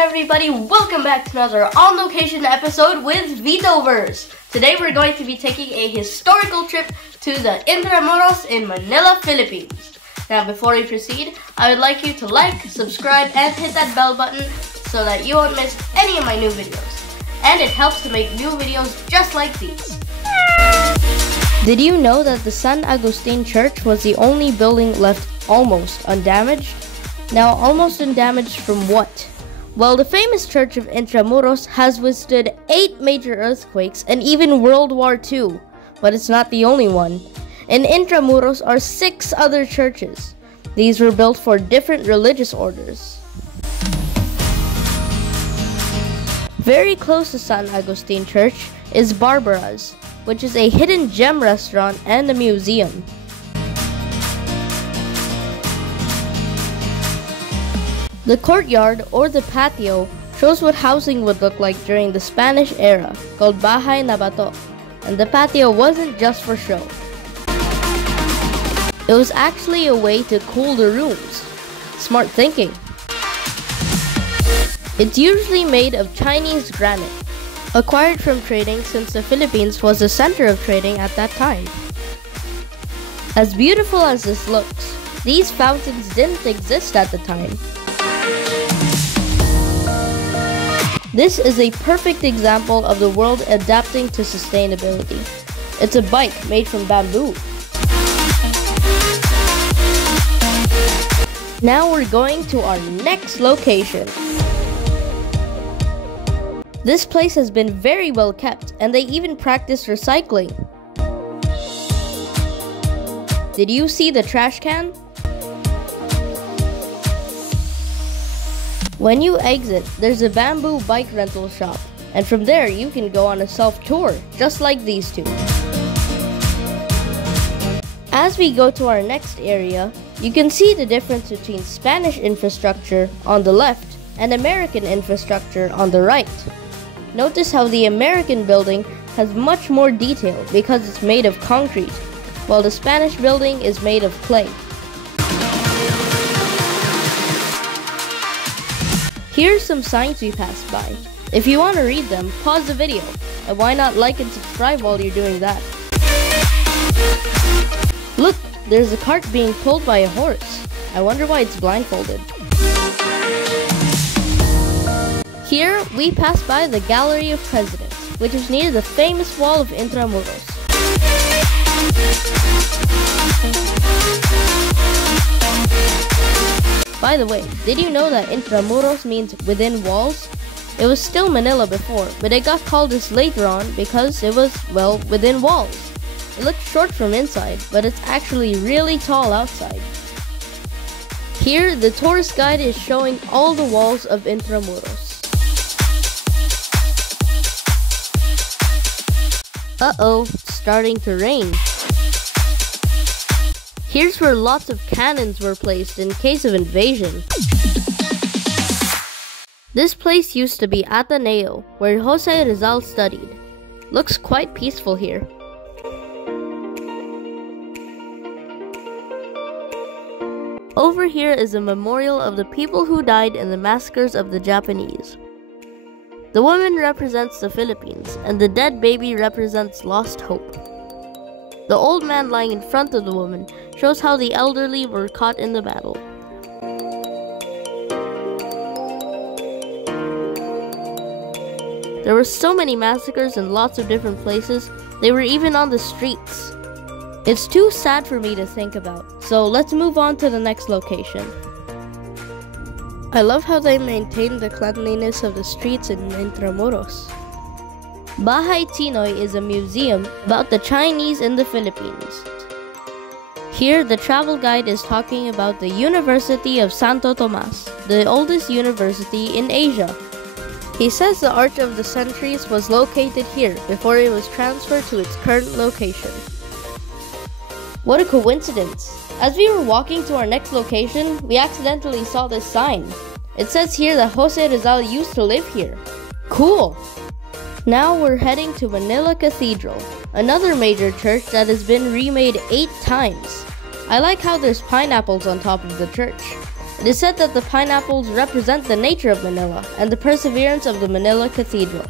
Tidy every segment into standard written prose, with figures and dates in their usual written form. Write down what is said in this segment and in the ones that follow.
everybody, welcome back to another on location episode with Vitoverse. Today we're going to be taking a historical trip to the Intramuros in Manila, Philippines. Now before we proceed, I would like you to like, subscribe, and hit that bell button so that you won't miss any of my new videos. And it helps to make new videos just like these. Did you know that the San Agustin Church was the only building left almost undamaged? Now, almost undamaged from what? Well, the famous church of Intramuros has withstood 8 major earthquakes and even World War II, but it's not the only one. In Intramuros are 6 other churches. These were built for different religious orders. Very close to San Agustin Church is Barbara's, which is a hidden gem restaurant and a museum. The courtyard, or the patio, shows what housing would look like during the Spanish era, called Bahay na Bato, and the patio wasn't just for show. It was actually a way to cool the rooms. Smart thinking. It's usually made of Chinese granite, acquired from trading since the Philippines was the center of trading at that time. As beautiful as this looks, these fountains didn't exist at the time. This is a perfect example of the world adapting to sustainability. It's a bike made from bamboo. Now we're going to our next location. This place has been very well kept, and they even practice recycling. Did you see the trash can? When you exit, there's a bamboo bike rental shop, and from there you can go on a self-tour, just like these two. As we go to our next area, you can see the difference between Spanish infrastructure on the left and American infrastructure on the right. Notice how the American building has much more detail because it's made of concrete, while the Spanish building is made of clay. Here's some signs we passed by. If you want to read them, pause the video, and why not like and subscribe while you're doing that? Look, there's a cart being pulled by a horse. I wonder why it's blindfolded. Here, we pass by the Gallery of Presidents, which is near the famous wall of Intramuros. By the way, did you know that Intramuros means within walls? It was still Manila before, but it got called this later on because it was, well, within walls. It looks short from inside, but it's actually really tall outside. Here, the tourist guide is showing all the walls of Intramuros. Uh-oh, it's starting to rain. Here's where lots of cannons were placed in case of invasion. This place used to be Ateneo, where Jose Rizal studied. Looks quite peaceful here. Over here is a memorial of the people who died in the massacres of the Japanese. The woman represents the Philippines, and the dead baby represents lost hope. The old man lying in front of the woman shows how the elderly were caught in the battle. There were so many massacres in lots of different places, they were even on the streets. It's too sad for me to think about, so let's move on to the next location. I love how they maintain the cleanliness of the streets in Intramuros. Bahay Tinoy is a museum about the Chinese in the Philippines. Here, the travel guide is talking about the University of Santo Tomas, the oldest university in Asia. He says the Arch of the Centuries was located here before it was transferred to its current location. What a coincidence! As we were walking to our next location, we accidentally saw this sign. It says here that Jose Rizal used to live here. Cool! Now we're heading to Manila Cathedral, another major church that has been remade 8 times. I like how there's pineapples on top of the church. It is said that the pineapples represent the nature of Manila and the perseverance of the Manila Cathedral.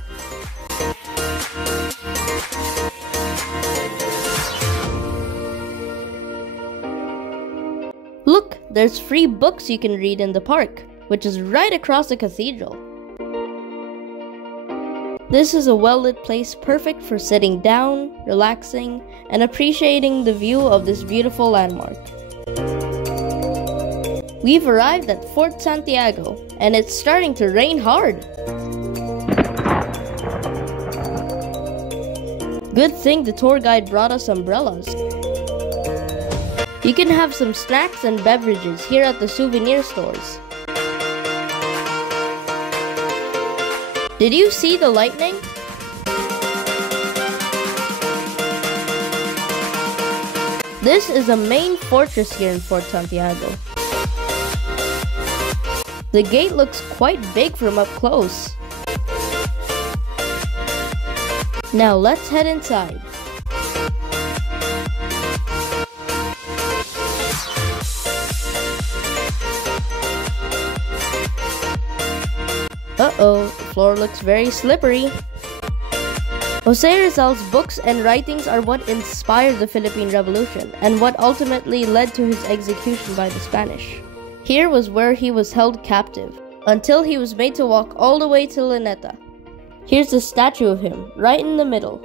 Look, there's free books you can read in the park, which is right across the cathedral. This is a well-lit place perfect for sitting down, relaxing, and appreciating the view of this beautiful landmark. We've arrived at Fort Santiago, and it's starting to rain hard. Good thing the tour guide brought us umbrellas. You can have some snacks and beverages here at the souvenir stores. Did you see the lightning? This is a main fortress here in Fort Santiago. The gate looks quite big from up close. Now let's head inside. Uh-oh, the floor looks very slippery. Jose Rizal's books and writings are what inspired the Philippine Revolution and what ultimately led to his execution by the Spanish. Here was where he was held captive, until he was made to walk all the way to Luneta. Here's a statue of him, right in the middle.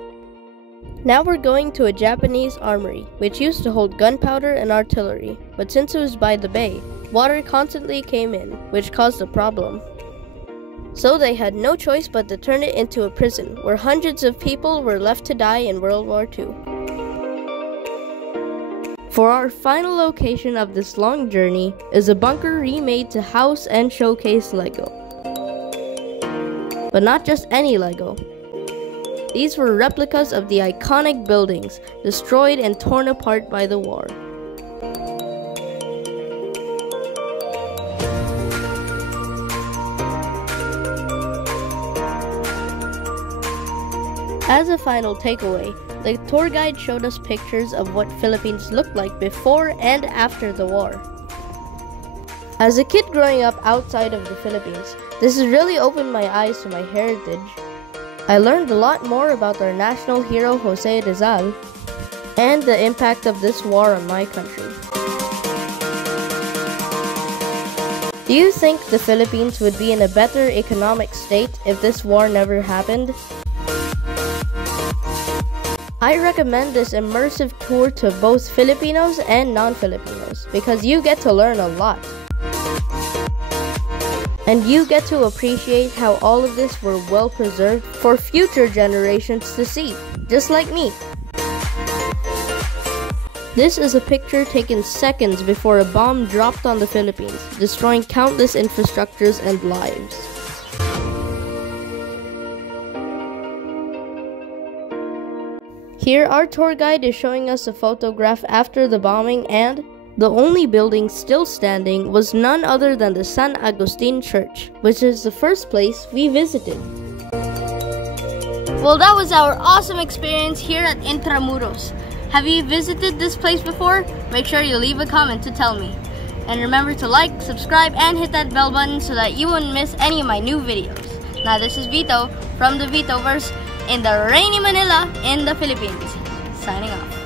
Now we're going to a Japanese armory, which used to hold gunpowder and artillery, but since it was by the bay, water constantly came in, which caused a problem. So they had no choice but to turn it into a prison, where hundreds of people were left to die in World War II. For our final location of this long journey is a bunker remade to house and showcase Lego. But not just any Lego. These were replicas of the iconic buildings destroyed and torn apart by the war. As a final takeaway, the tour guide showed us pictures of what Philippines looked like before and after the war. As a kid growing up outside of the Philippines, this has really opened my eyes to my heritage. I learned a lot more about our national hero Jose Rizal and the impact of this war on my country. Do you think the Philippines would be in a better economic state if this war never happened? I recommend this immersive tour to both Filipinos and non-Filipinos because you get to learn a lot. And you get to appreciate how all of this were well preserved for future generations to see, just like me. This is a picture taken seconds before a bomb dropped on the Philippines, destroying countless infrastructures and lives. Here, our tour guide is showing us a photograph after the bombing, and the only building still standing was none other than the San Agustin Church, which is the first place we visited. Well, that was our awesome experience here at Intramuros. Have you visited this place before? Make sure you leave a comment to tell me. And remember to like, subscribe, and hit that bell button so that you won't miss any of my new videos. Now, this is Vito from the Vitoverse in the rainy Manila in the Philippines. Signing off.